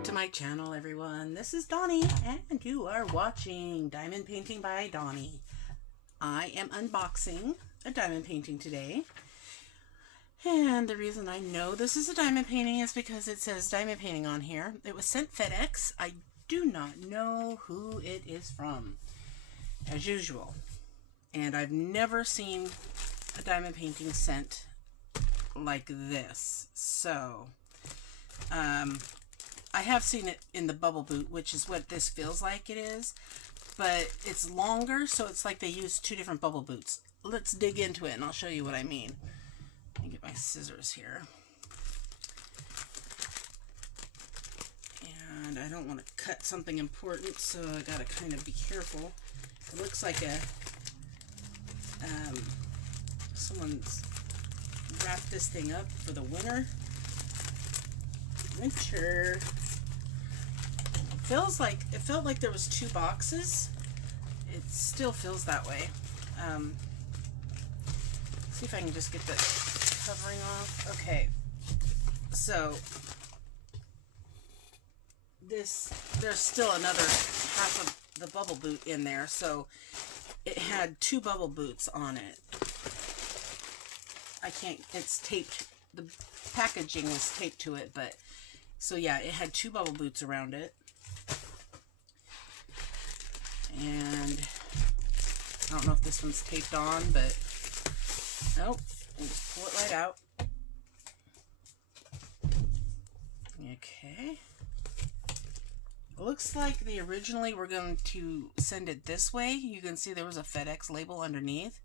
back to my channel, everyone. This is Donnie, and you are watching Diamond Painting by Donnie. I am unboxing a diamond painting today. And the reason I know this is a diamond painting is because it says diamond painting on here. It was sent FedEx. I do not know who it is from, as usual. And I've never seen a diamond painting sent like this. So, I have seen it in the bubble boot, which is what this feels like it is, but it's longer, so it's like they use two different bubble boots. Let's dig into it and I'll show you what I mean. Let me get my scissors here. And I don't want to cut something important, so I gotta kind of be careful. It looks like a someone's wrapped this thing up for the winter. It felt like there was two boxes. It still feels that way. See if I can just get the covering off. Okay, so there's still another half of the bubble boot in there, so it had two bubble boots on it. It's taped, the packaging was taped to it, but so yeah, it had two bubble boots around it. And I don't know if this one's taped on, but nope, and just pull it right out. Okay. Looks like they originally were going to send it this way. You can see there was a FedEx label underneath,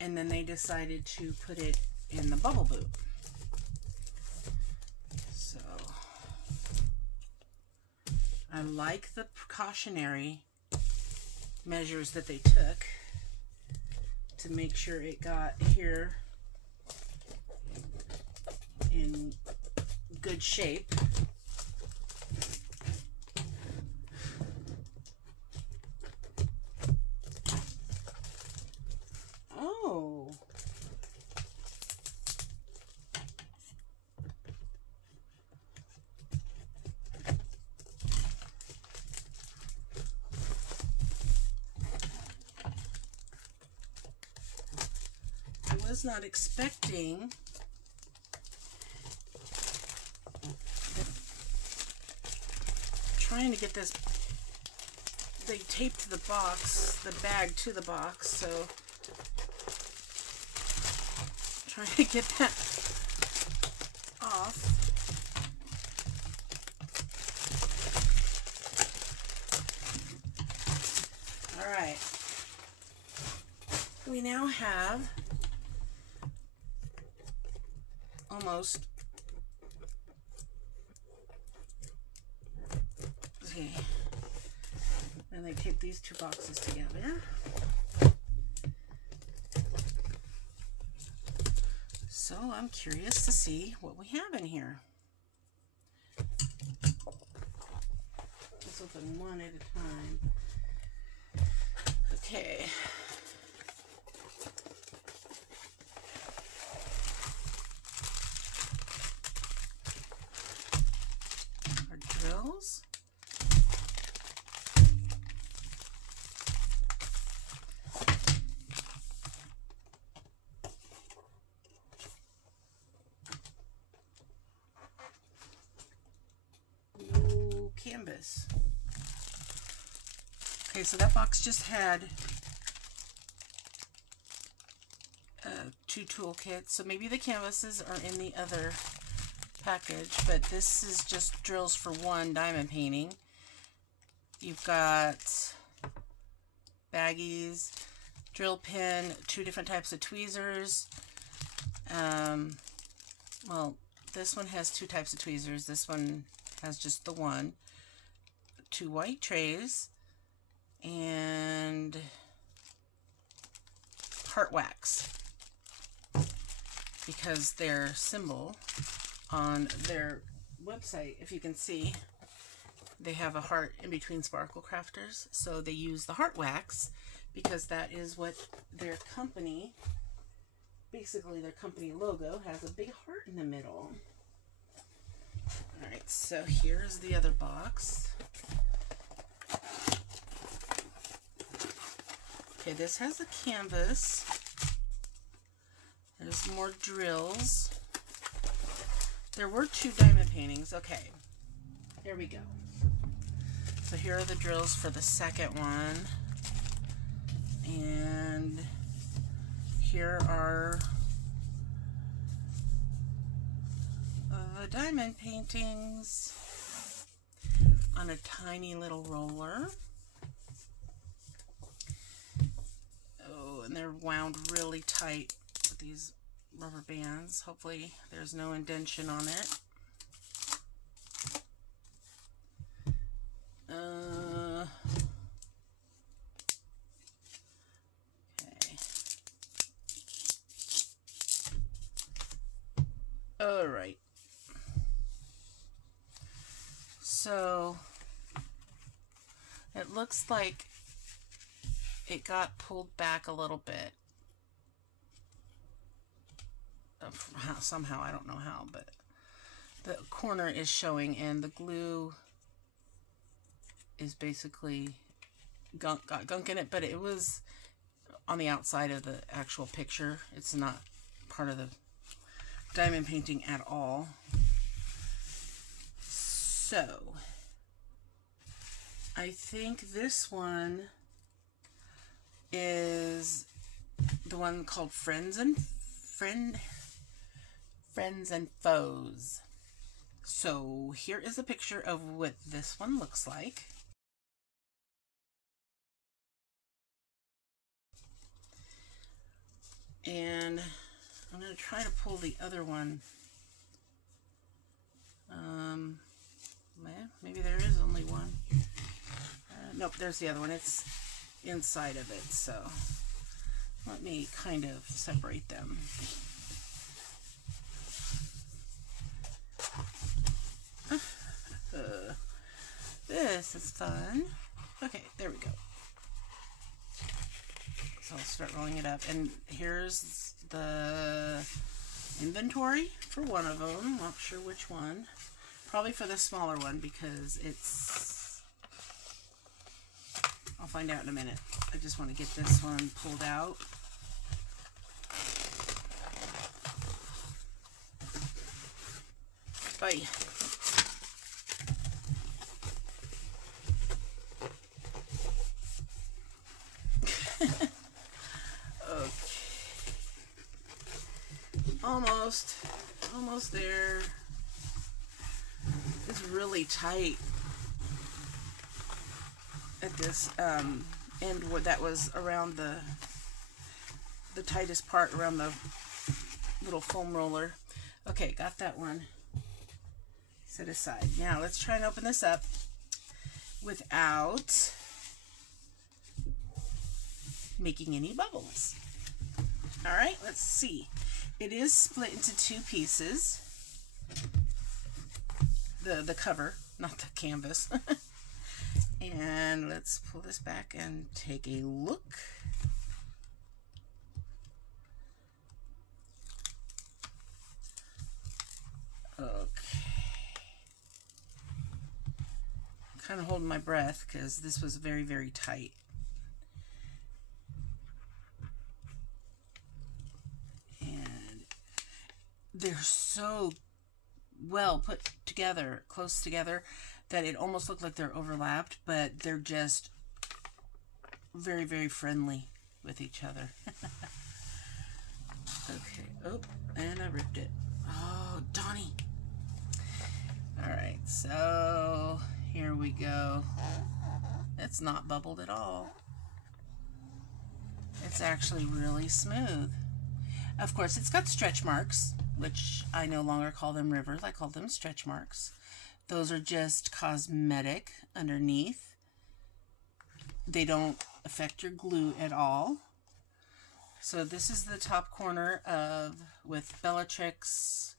and then they decided to put it in the bubble boot. So I like the precautionary measures that they took to make sure it got here in good shape. Oh. I was not expecting trying to get this. They taped the bag to the box, so trying to get that off. All right, we now have almost, okay, and they tape these two boxes together. So I'm curious to see what we have in here. Let's open one at a time. Okay. Drills. No canvas. Okay, so that box just had two toolkits, so maybe the canvases are in the other package, but this is just drills for one diamond painting. You've got baggies, drill pin, two different types of tweezers. Well, this one has two types of tweezers. This one has just the one. Two white trays and heart wax, because their symbol on their website, if you can see, they have a heart in between sparkle crafters, so they use the heart wax because that is what their company, basically their company logo, has a big heart in the middle. Alright, so here's the other box. Okay, this has a canvas. There's more drills. There were 2 diamond paintings. Okay, here we go. So here are the drills for the second one. And here are the diamond paintings on a tiny little roller. Oh, and they're wound really tight with these rubber bands. Hopefully there's no indentation on it. Okay. All right. So it looks like it got pulled back a little bit. Somehow, I don't know how, but the corner is showing and the glue is basically got gunk in it, but it was on the outside of the actual picture. It's not part of the diamond painting at all. So I think this one is the one called Friends and Foes. So here is a picture of what this one looks like. And I'm going to try to pull the other one. Maybe there is only one. Nope, there's the other one. It's inside of it, so let me kind of separate them. This is fun. Okay, there we go. So I'll start rolling it up, and here's the inventory for one of them. Not sure which one. Probably for the smaller one because it's... I'll find out in a minute. I just want to get this one pulled out. Bye. Okay. Almost there. It's really tight at this end where that was around the tightest part around the little foam roller. Okay, got that one set aside. Now let's try and open this up without making any bubbles. All right, let's see. It is split into 2 pieces. The cover, not the canvas. And let's pull this back and take a look. Okay. I'm kind of holding my breath because this was very, very tight. And they're so well put together, close together, that it almost looked like they're overlapped, but they're just very, very friendly with each other. Okay. Oh, and I ripped it. Oh, Donnie. All right, so here we go. It's not bubbled at all. It's actually really smooth. Of course, it's got stretch marks, which I no longer call them rivers. I call them stretch marks. Those are just cosmetic underneath. They don't affect your glue at all. So this is the top corner with Bellatrix.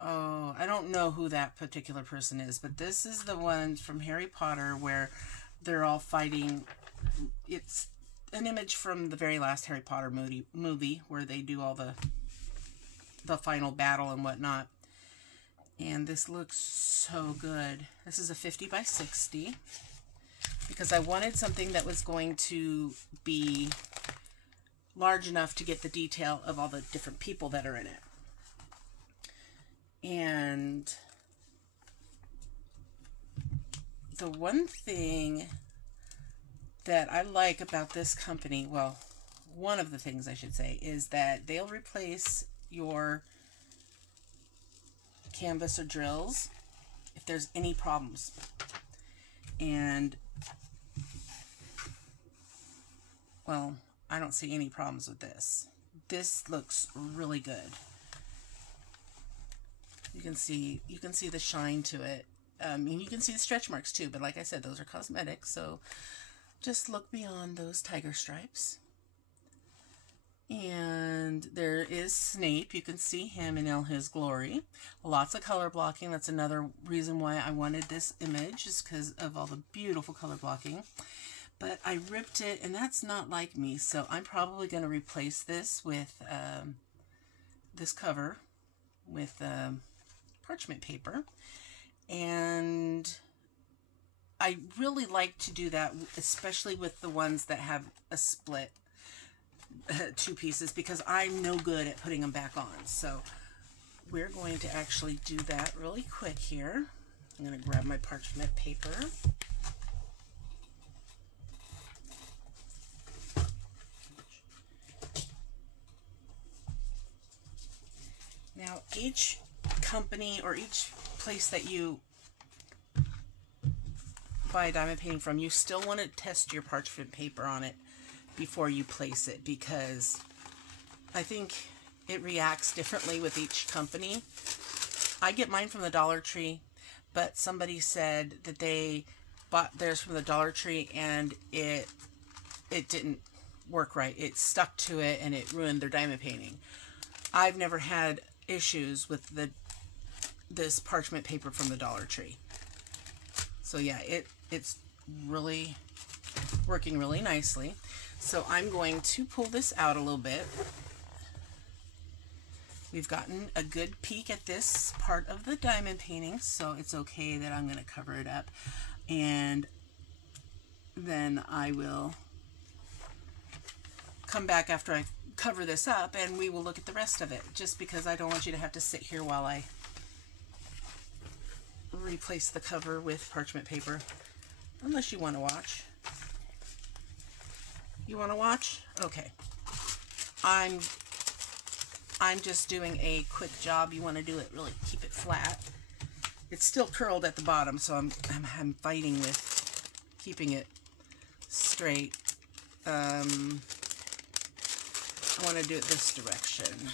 Oh, I don't know who that particular person is, but this is the one from Harry Potter where they're all fighting. It's an image from the very last Harry Potter movie where they do all the final battle and whatnot. And this looks so good. This is a 50 by 60 because I wanted something that was going to be large enough to get the detail of all the different people that are in it. And the one thing that I like about this company, well, one of the things I should say, is that they'll replace your canvas or drills if there's any problems. And well, I don't see any problems with this. This looks really good. You can see the shine to it. And you can see the stretch marks too, but like I said, those are cosmetic, so just look beyond those tiger stripes. And there is Snape. You can see him in all his glory. Lots of color blocking. That's another reason why I wanted this image, is because of all the beautiful color blocking. But I ripped it, and that's not like me, so I'm probably going to replace this with this cover with parchment paper. And I really like to do that, especially with the ones that have a split two pieces, because I'm no good at putting them back on. So we're going to actually do that really quick here. I'm going to grab my parchment paper. Now each company or each place that you buy diamond painting from, you still want to test your parchment paper on it before you place it, because I think it reacts differently with each company. I get mine from the Dollar Tree, but somebody said that they bought theirs from the Dollar Tree and it didn't work right. It stuck to it and it ruined their diamond painting. I've never had issues with this parchment paper from the Dollar Tree. So yeah, it's really working really nicely. So I'm going to pull this out a little bit. We've gotten a good peek at this part of the diamond painting, so it's okay that I'm going to cover it up. And then I will come back after I cover this up and we will look at the rest of it, just because I don't want you to have to sit here while I replace the cover with parchment paper, unless you want to watch. You want to watch? Okay. I'm just doing a quick job. You want to do it really, keep it flat. It's still curled at the bottom, so I'm fighting with keeping it straight. I want to do it this direction.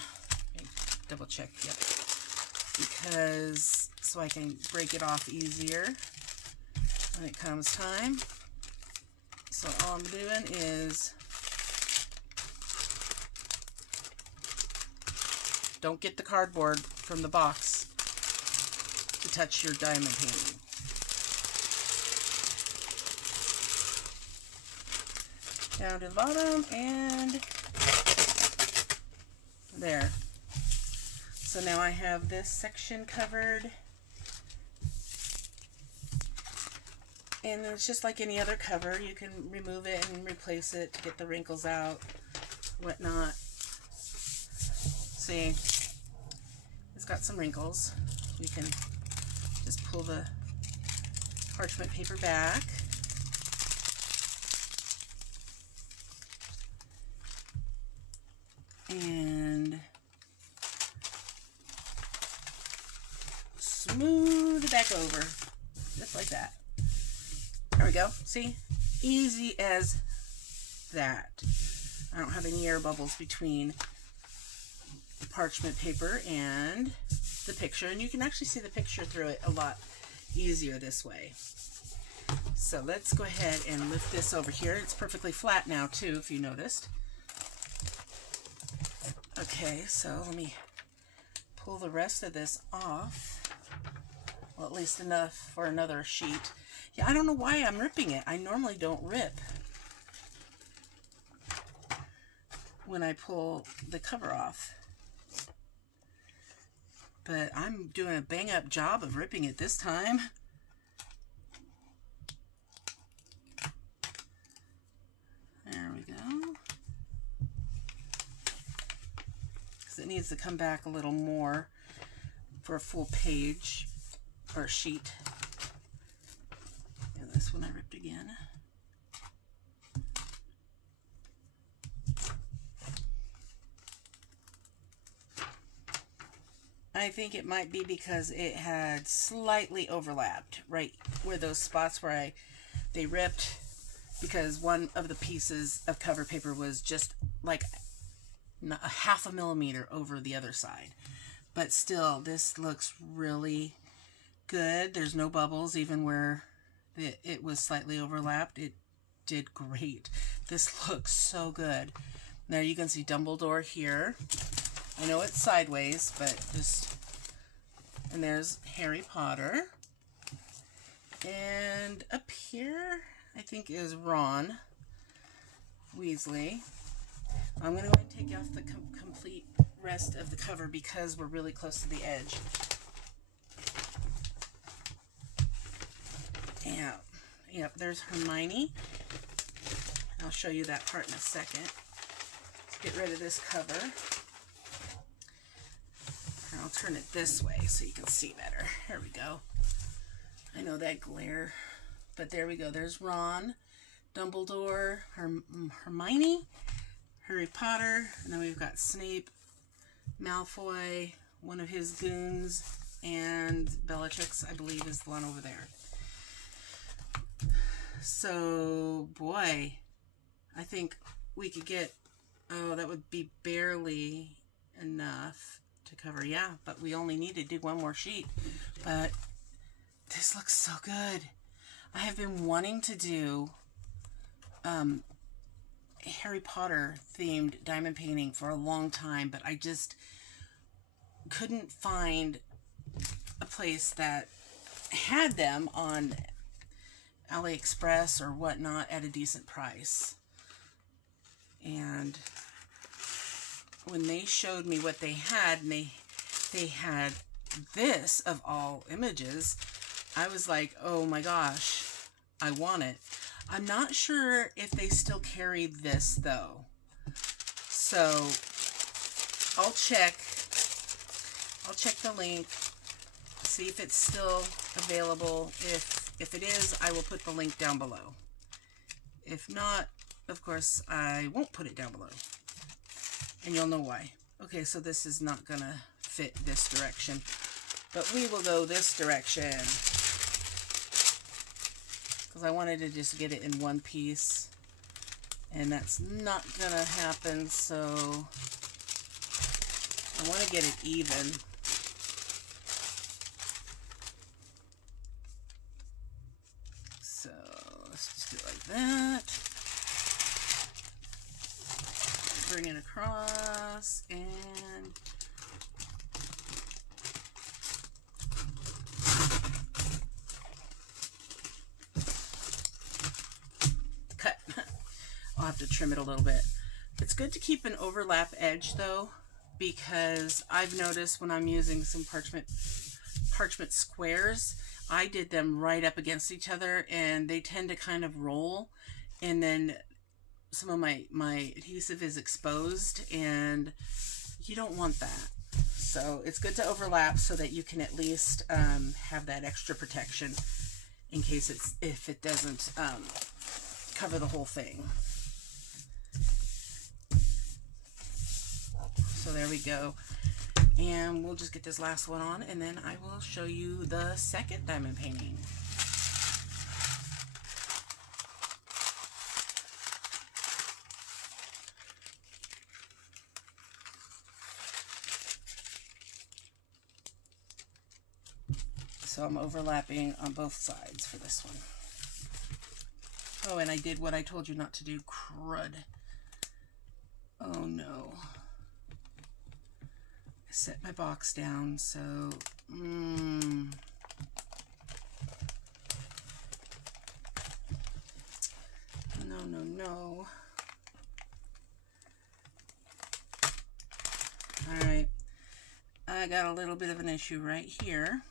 Double check, yep. Because so I can break it off easier when it comes time. So all I'm doing is, don't get the cardboard from the box to touch your diamond painting. Down to the bottom and there. So now I have this section covered. And it's just like any other cover. You can remove it and replace it to get the wrinkles out, whatnot. See, it's got some wrinkles. You can just pull the parchment paper back. And smooth it back over, just like that. There we go. See? Easy as that. I don't have any air bubbles between the parchment paper and the picture, and you can actually see the picture through it a lot easier this way. So let's go ahead and lift this over here. It's perfectly flat now too, if you noticed. Okay, so let me pull the rest of this off. Well, at least enough for another sheet. Yeah, I don't know why I'm ripping it. I normally don't rip when I pull the cover off. but I'm doing a bang-up job of ripping it this time. There we go. Because it needs to come back a little more for a full page or sheet. And this one I ripped again. I think it might be because it had slightly overlapped right where those spots where they ripped, because one of the pieces of cover paper was just like a 1/2 millimeter over the other side. But still, this looks really good. There's no bubbles even where it was slightly overlapped. It did great. This looks so good. There you can see Dumbledore here. I know it's sideways, but just... And there's Harry Potter. And up here, I think, is Ron Weasley. I'm going to go ahead and take off the complete rest of the cover because we're really close to the edge. Yeah. Yep, there's Hermione. I'll show you that part in a second. Let's get rid of this cover. I'll turn it this way so you can see better. There we go. I know that glare, but there we go. There's Ron, Dumbledore, Hermione, Harry Potter, and then we've got Snape, Malfoy, one of his goons, and Bellatrix, I believe, is the one over there. So, boy, I think we could get, oh, that would be barely enough to cover. Yeah, but we only need to do one more sheet. But this looks so good. I have been wanting to do Harry Potter themed diamond painting for a long time, but I just couldn't find a place that had them on AliExpress or whatnot at a decent price. And when they showed me what they had, and they had this of all images, I was like, oh my gosh, I want it. I'm not sure if they still carry this though. So I'll check the link, see if it's still available. If it is, I will put the link down below. If not, of course, I won't put it down below. And you'll know why. Okay, so this is not gonna fit this direction, but we will go this direction because I wanted to just get it in one piece, and that's not gonna happen, so I want to get it even. So let's just do it like that. Bring it across and cut. I'll have to trim it a little bit. It's good to keep an overlap edge though, because I've noticed when I'm using some parchment squares, I did them right up against each other and they tend to kind of roll, and then some of my adhesive is exposed, and you don't want that. So it's good to overlap so that you can at least have that extra protection in case if it doesn't cover the whole thing. So there we go. And we'll just get this last one on, and then I will show you the second diamond painting. So I'm overlapping on both sides for this one. Oh, and I did what I told you not to do. Crud. Oh no. I set my box down, so... No, no, no. Alright. I got a little bit of an issue right here.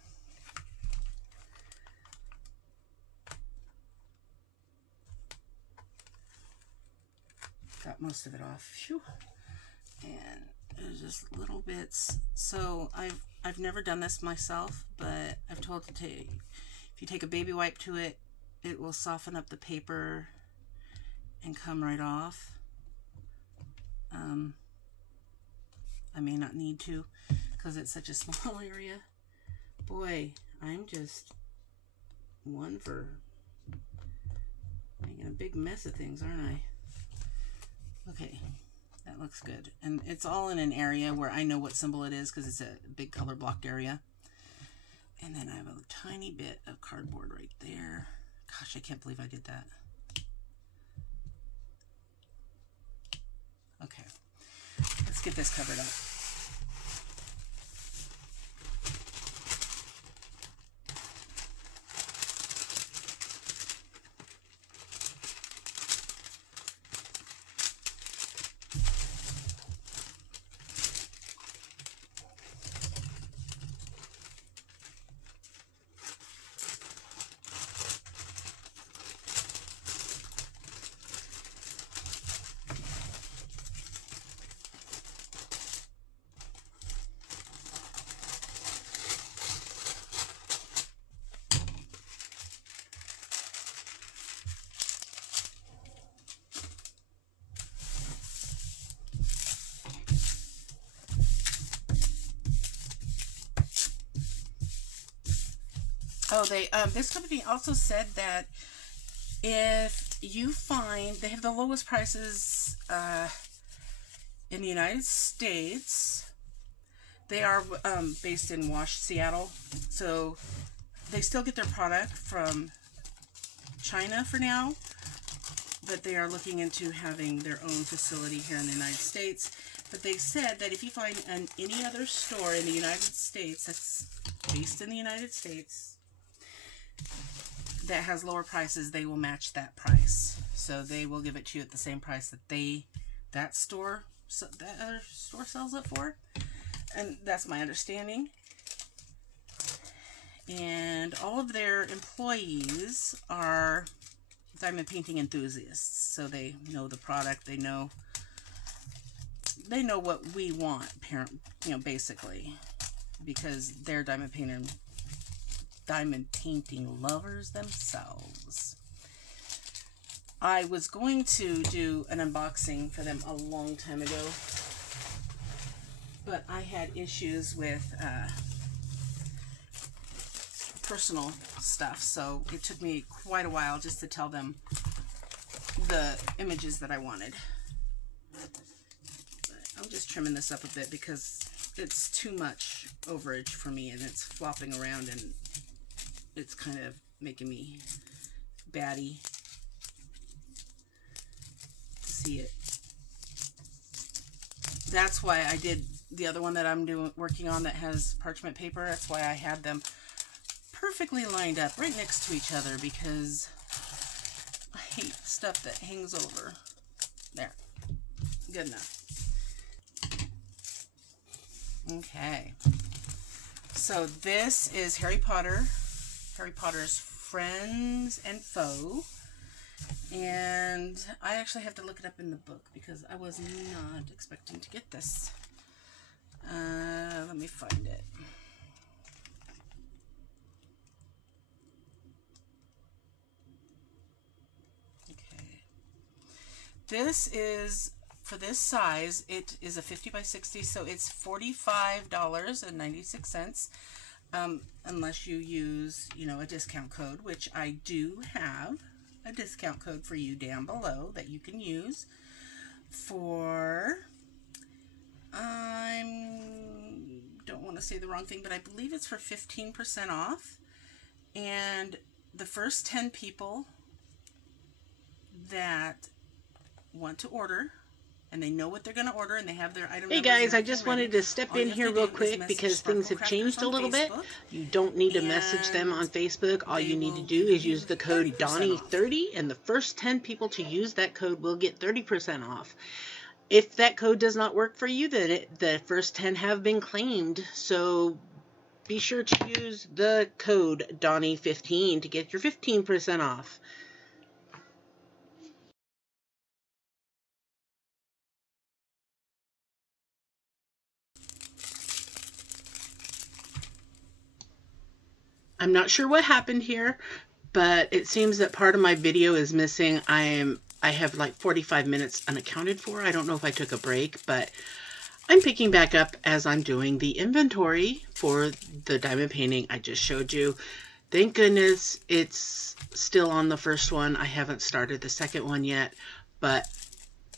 Got most of it off. Phew. And there's just little bits. So I've never done this myself, but I've told to take, if you take a baby wipe to it, it will soften up the paper and come right off. I may not need to because it's such a small area. Boy, I'm just one for making a big mess of things, aren't I? Okay, that looks good. And it's all in an area where I know what symbol it is because it's a big color blocked area. And then I have a tiny bit of cardboard right there. Gosh, I can't believe I did that. Okay, let's get this covered up. Oh, this company also said that if you find, they have the lowest prices in the United States. They are based in Seattle, so they still get their product from China for now, but they are looking into having their own facility here in the United States. But they said that if you find any other store in the United States that's based in the United States that has lower prices, they will match that price. So they will give it to you at the same price that that other store sells it for. And that's my understanding. And all of their employees are diamond painting enthusiasts. So they know the product, they know what we want, basically, because they're diamond painting lovers themselves. I was going to do an unboxing for them a long time ago, but I had issues with personal stuff, so it took me quite a while just to tell them the images that I wanted. But I'm just trimming this up a bit because it's too much overage for me, and it's flopping around, and it's kind of making me batty. See it. That's why I did the other one that I'm working on that has parchment paper. That's why I had them perfectly lined up right next to each other, because I hate stuff that hangs over. There. Good enough. Okay. So this is Harry Potter's Friends and Foe. And I actually have to look it up in the book because I was not expecting to get this. Let me find it. Okay. This is, for this size, it is a 50 by 60, so it's $45.96. Unless you use, a discount code, which I do have a discount code for you down below that you can use for, I don't want to say the wrong thing, but I believe it's for 15% off. And the first 10 people that want to order, and they know what they're going to order, and they have their item. Hey guys, I just wanted to step in here real quick because things have changed a little bit. You don't need to message them on Facebook. All you need to do is use the code Donnie30, and the first 10 people to use that code will get 30% off. If that code does not work for you, then the first 10 have been claimed. So be sure to use the code Donnie15 to get your 15% off. I'm not sure what happened here, but it seems that part of my video is missing. I have like 45 minutes unaccounted for. I don't know if I took a break, but I'm picking back up as I'm doing the inventory for the diamond painting I just showed you. Thank goodness it's still on the first one. I haven't started the second one yet, but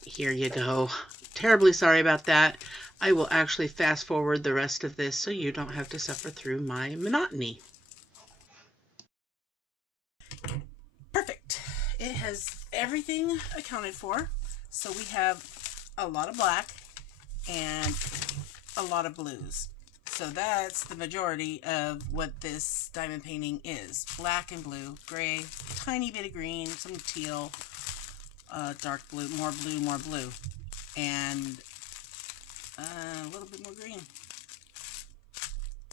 here you go. Terribly sorry about that. I will actually fast forward the rest of this so you don't have to suffer through my monotony. Perfect. It has everything accounted for. So we have a lot of black and a lot of blues. So that's the majority of what this diamond painting is. Black and blue, gray, tiny bit of green, some teal, dark blue, more blue, and a little bit more green.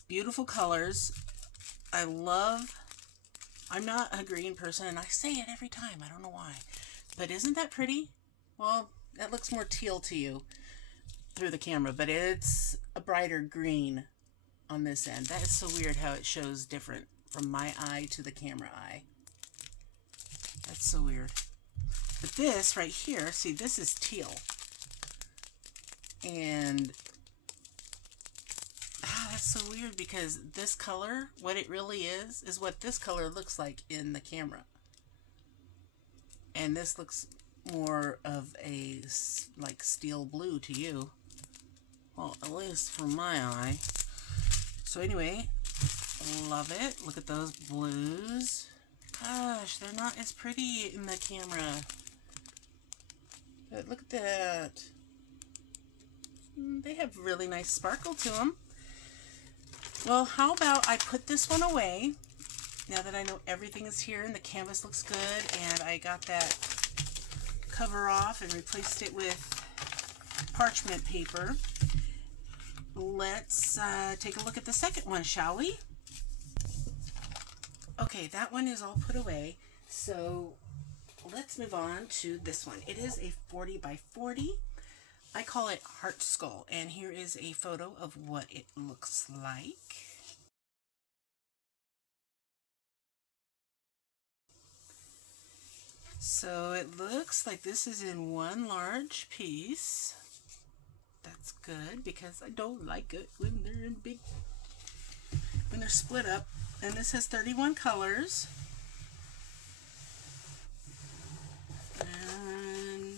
Beautiful colors. I'm not a green person, and I say it every time. I don't know why. But isn't that pretty? Well, that looks more teal to you through the camera, but it's a brighter green on this end. That is so weird how it shows different from my eye to the camera eye. That's so weird. But this right here, see, this is teal. And that's so weird because this color, what it really is what this color looks like in the camera. And this looks more of a like steel blue to you. Well, at least from my eye. So anyway, love it. Look at those blues. Gosh, they're not as pretty in the camera. But look at that. They have really nice sparkle to them. Well, how about I put this one away now that I know everything is here and the canvas looks good, and I got that cover off and replaced it with parchment paper. Let's take a look at the second one, shall we? Okay, that one is all put away, so let's move on to this one. It is a 40 by 40. I call it Heart Skull, and here is a photo of what it looks like. So it looks like this is in one large piece. That's good because I don't like it when they're in when they're split up. And this has 31 colors. And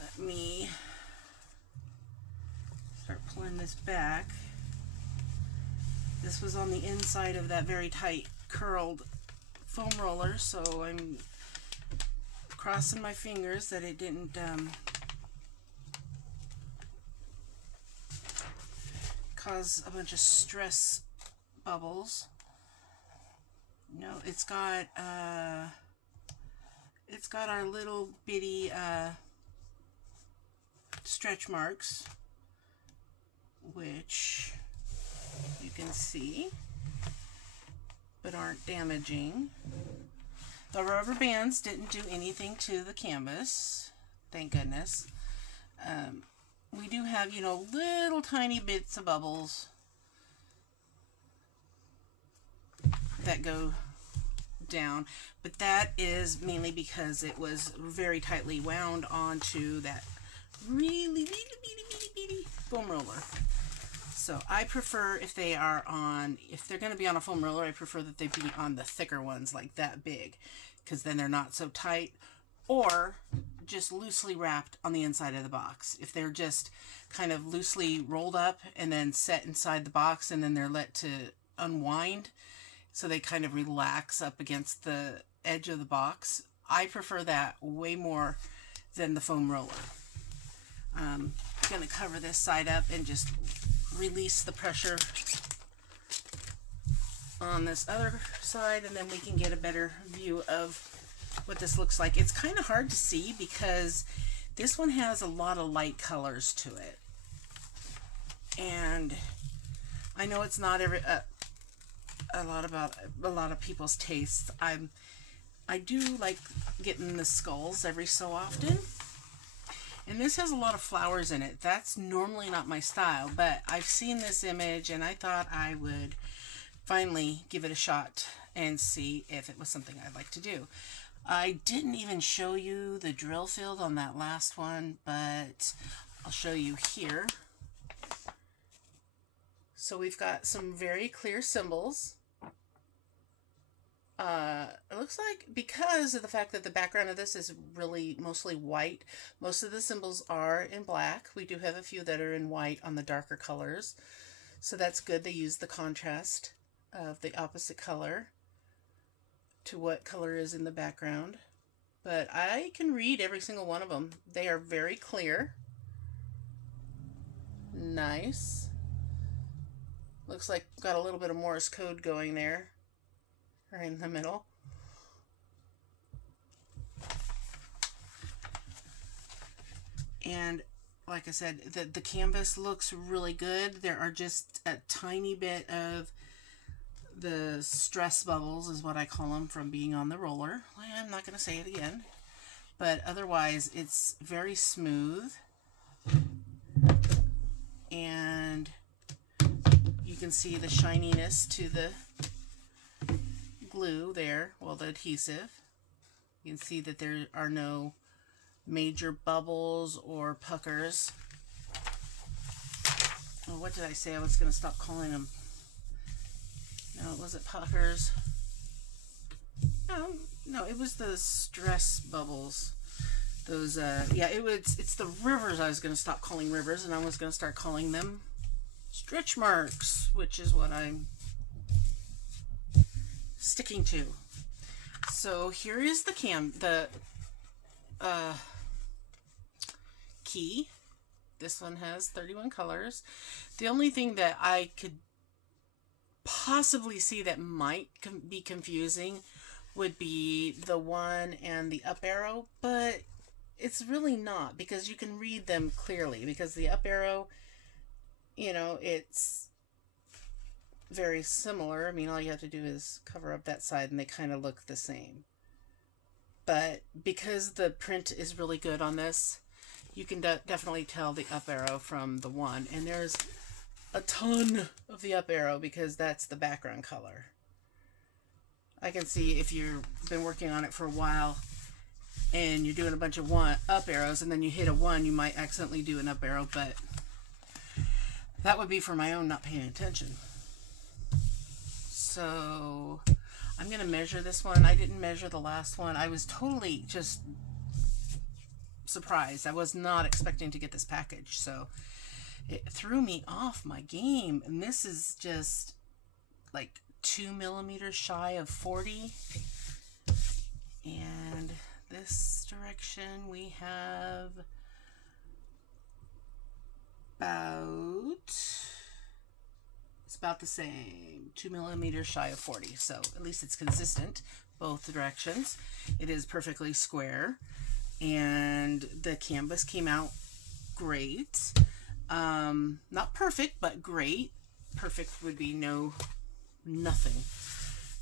let me start pulling this back. This was on the inside of that very tight curled foam roller, so I'm crossing my fingers that it didn't cause a bunch of stress bubbles. No, it's got our little bitty stretch marks, which you can see but aren't damaging. The rubber bands didn't do anything to the canvas, thank goodness. We do have, you know, little tiny bits of bubbles that go down, but that is mainly because it was very tightly wound onto that really bitty foam roller. So I prefer if they're going to be on a foam roller, I prefer that they be on the thicker ones, like that big, because then they're not so tight, or just loosely wrapped on the inside of the box. If they're just kind of loosely rolled up and then set inside the box and then they're let to unwind, so they kind of relax up against the edge of the box, I prefer that way more than the foam roller. I'm going to cover this side up and just release the pressure on this other side, and then we can get a better view of what this looks like. It's kind of hard to see because This one has a lot of light colors to it. And I know it's not a lot of people's tastes. I do like getting the skulls every so often. And this has a lot of flowers in it. That's normally not my style, but I've seen this image and I thought I would finally give it a shot and see if it was something I'd like to do. I didn't even show you the drill field on that last one, but I'll show you here. So we've got some very clear symbols. It looks like, because of the fact that the background of this is really mostly white, most of the symbols are in black. We do have a few that are in white on the darker colors. So that's good. They use the contrast of the opposite color to what color is in the background. But I can read every single one of them. They are very clear. Nice. Looks like got a little bit of Morse code going there. Right in the middle. And like I said, the canvas looks really good. There are just a tiny bit of the stress bubbles, is what I call them, from being on the roller. I'm not going to say it again. But otherwise, it's very smooth. And you can see the shininess to the glue there, well, the adhesive. You can see that there are no major bubbles or puckers. Oh, what did I say? I was going to stop calling them. No, was it puckers? No, it was the stress bubbles. Those, yeah, it's the rivers. I was going to stop calling rivers, and I was going to start calling them stretch marks, which is what I'm sticking to. So here is the key. This one has 31 colors. The only thing that I could possibly see that might be confusing would be the one and the up arrow, but it's really not, because you can read them clearly, because the up arrow, you know, it's very similar. I mean, all you have to do is cover up that side and they kind of look the same. But because the print is really good on this, you can definitely tell the up arrow from the one. And there's a ton of the up arrow because that's the background color. I can see if you've been working on it for a while and you're doing a bunch of up arrows and then you hit a 1, you might accidentally do an up arrow, but that would be for my own not paying attention. So I'm going to measure this one. I didn't measure the last one. I was totally just surprised. I was not expecting to get this package, so it threw me off my game. And this is just like 2 millimeters shy of 40. And this direction we have about the same, 2 millimeters shy of 40. So at least it's consistent both directions. It is perfectly square, and the canvas came out great. Not perfect, but great. Perfect would be nothing,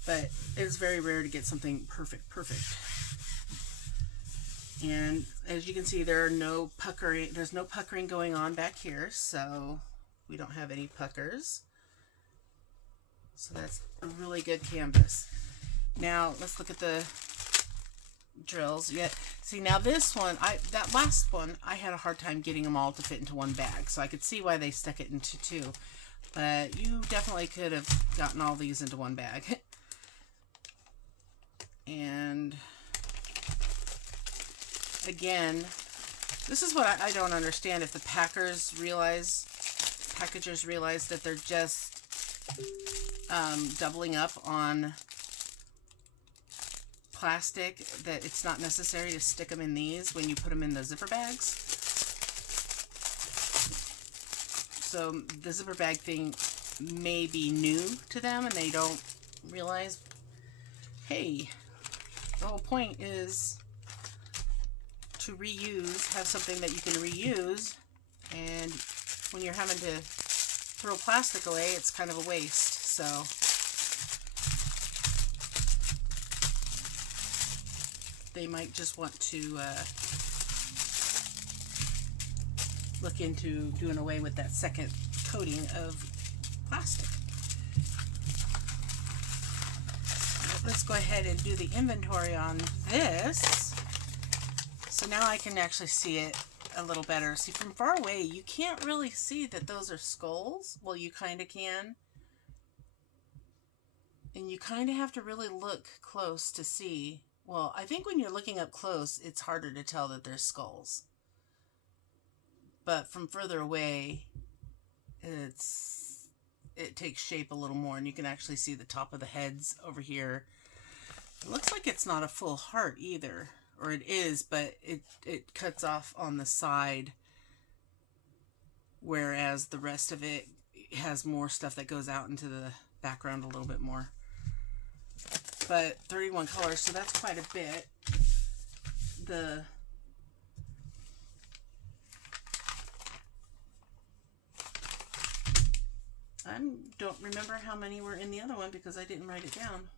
but it's very rare to get something perfect. And as you can see, there's no puckering going on back here, so we don't have any puckers. So that's a really good canvas. Now let's look at the drills. Yeah, see, now this one, that last one, I had a hard time getting them all to fit into one bag, so I could see why they stuck it into 2. But you definitely could have gotten all these into one bag. And again, this is what I don't understand. If the packagers realize that they're just doubling up on plastic, that it's not necessary to stick them in these when you put them in the zipper bags. So the zipper bag thing may be new to them and they don't realize, hey, the whole point is to reuse, have something that you can reuse, and when you're having to throw plastic away, it's kind of a waste. So they might just want to look into doing away with that second coating of plastic. Let's go ahead and do the inventory on this. So now I can actually see it a little better. See, from far away, you can't really see that those are skulls. Well, you kind of can. And you kind of have to really look close to see. Well, I think when you're looking up close, it's harder to tell that they're skulls. But from further away, it takes shape a little more, and you can actually see the top of the heads over here. It looks like it's not a full heart either, or it is, but it cuts off on the side, whereas the rest of it has more stuff that goes out into the background a little bit more. But 31 colors, so that's quite a bit. I don't remember how many were in the other one because I didn't write it down.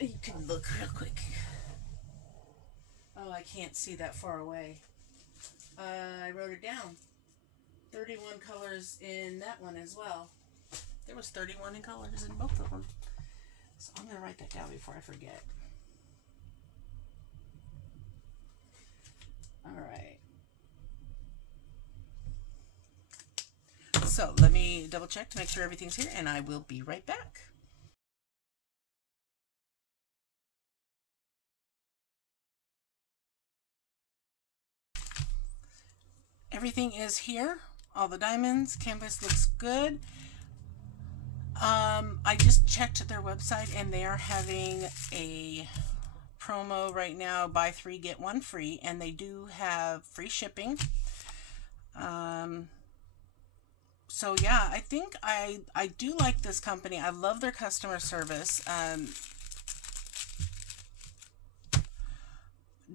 You can look real quick. Oh, I can't see that far away. I wrote it down. 31 colors in that one as well. There was 31 in colors in both of them. So I'm going to write that down before I forget. All right. So let me double check to make sure everything's here, and I will be right back. Everything is here. All the diamonds. Canvas looks good. I just checked their website, and they are having a promo right now, buy 3 get 1 free, and they do have free shipping. So yeah, I think I do like this company. I love their customer service.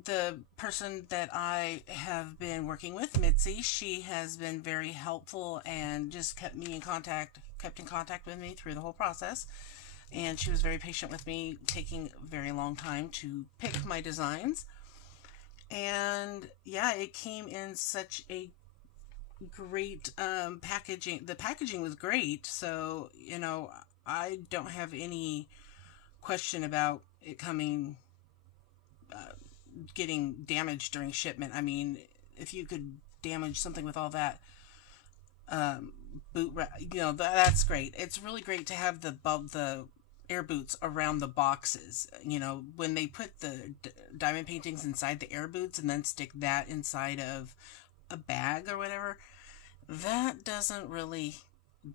The person that I have been working with, Mitzi, she has been very helpful and just kept in contact with me through the whole process. And she was very patient with me, taking a very long time to pick my designs. And yeah, it came in such a great packaging. The packaging was great, so you know, I don't have any question about it coming getting damaged during shipment. I mean, if you could damage something with all that boot wrap, you know, that's great. It's really great to have the air boots around the boxes. You know, when they put the diamond paintings inside the air boots and then stick that inside of a bag or whatever, that doesn't really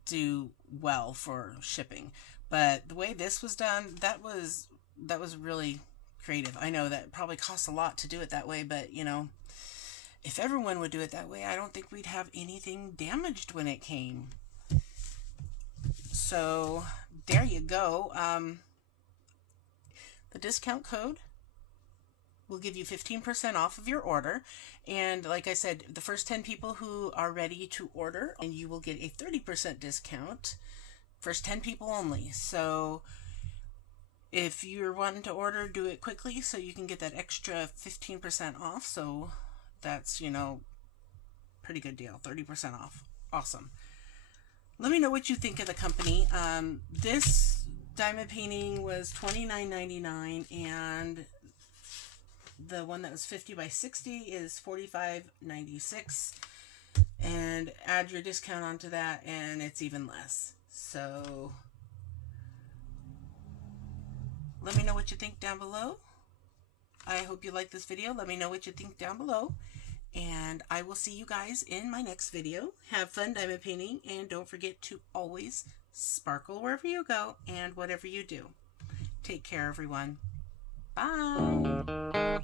do well for shipping. But the way this was done, that was really creative. I know that probably costs a lot to do it that way, but you know, if everyone would do it that way, I don't think we'd have anything damaged when it came. So there you go. The discount code will give you 15% off of your order. And like I said, the first 10 people who are ready to order, and you will get a 30% discount. First 10 people only. So if you're wanting to order, do it quickly so you can get that extra 15% off. So that's, you know, pretty good deal. 30% off. Awesome. Let me know what you think of the company. This diamond painting was $29.99, and the one that was 50 by 60 is $45.96. And add your discount onto that, and it's even less. So let me know what you think down below. I hope you like this video. Let me know what you think down below. And I will see you guys in my next video. Have fun diamond painting, and don't forget to always sparkle wherever you go and whatever you do. Take care, everyone. Bye.